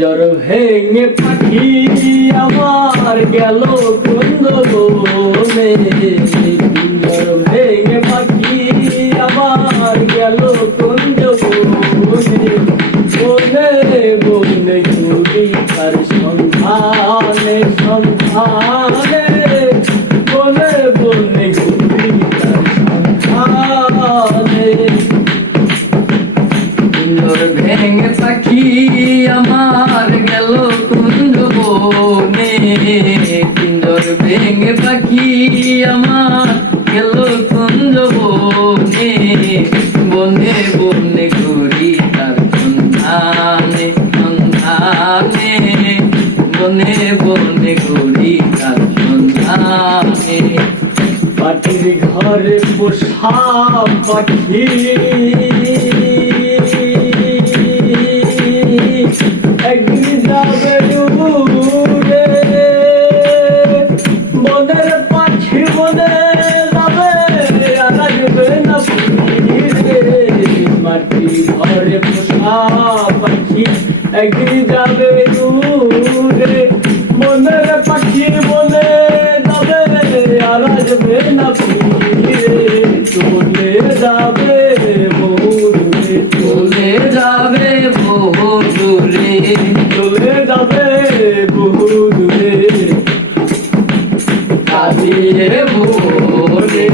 জর ভেঙে পাখি আমার গেল কুন্দবনে, জর ভেঙে পাখি আমার গেল কুন্দবনে, বনে বনে ঘুরি তার সন্ধানে সন্ধানে, বনে বনে ঘুরি তার সন্ধানে। জর ভেঙে পাখি আমার গেল কুঞ্জবনে, পিঞ্জর ভেঙে পাখি আমার গেল কুঞ্জবনে, বনে বনে ঘুরি তার সন্ধানে সন্ধানে, বনে বনে ঘুরি তার সন্ধানে। পাখির ঘরে পোষা পাখি একদিন যাবে উড়ে, মনের পাখি মনে যাবে আর আসবে না ফিরে। মাটির ঘরে পোষা পাখি একদিন যাবে উড়ে, মনের পাখি মনে যাবে আর আসবে না ফিরে। চলে যাবে বহু দূরে, চলে যাবে বহু দূরে, চলে যাবে বহু দূরে, কাঁদিয়ে ভোরে।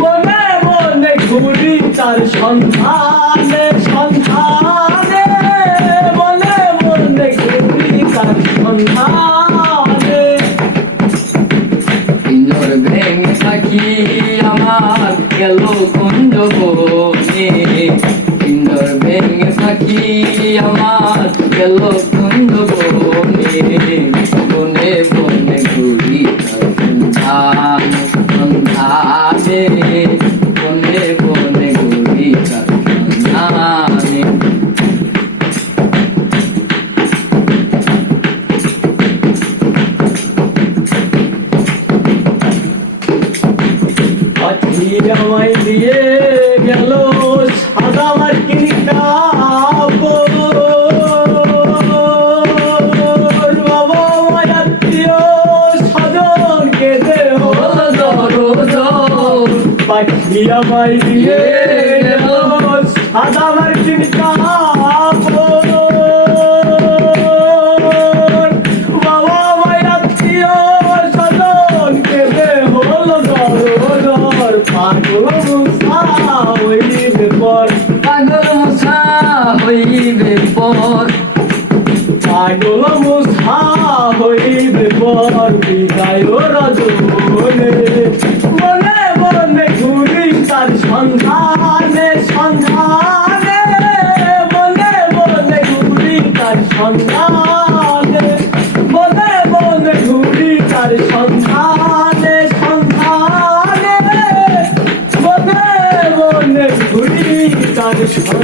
মনে মনে ঘুরি তার সন্ধানে সন্ধানে, মনে মনে ঘুরি তার সন্ধানে। পিঞ্জর ভেঙে পাখি আমার গেল কুঞ্জবনে, পিঞ্জর ভেঙে পাখি আমার গেল কুঞ্জবনে, বনে বনে ঘুরি তার সন্ধানে সন্ধানে, বনে বনে ঘুরি তার সন্ধানে। পাখি আমায় দিয়ে গেল সাদা মার্কিন কাপড়, বাবা আমার আত্মীয় স্বজন কেঁদে হলো দরদ। পাখি আমায় দিয়ে গেল সাদা মার্কিন কাপড়, বাবা আমার আত্মীয় স্বজন কেঁদে হলো দরদ। পাগল মুসা হইবে পর, পাগল মুসা হইবে পর, পাগল মুসা হইবে পর, বিদায় রজনে। মনে মনে ঘুরি তার সন্ধানে সন্ধানে, মনে মনে ঘুরি তার সন্ধানে, মনে মনে ঘুরি তার সন্ধানে সন্ধানে, মনে মনে ঘুরি তার সন্ধানে।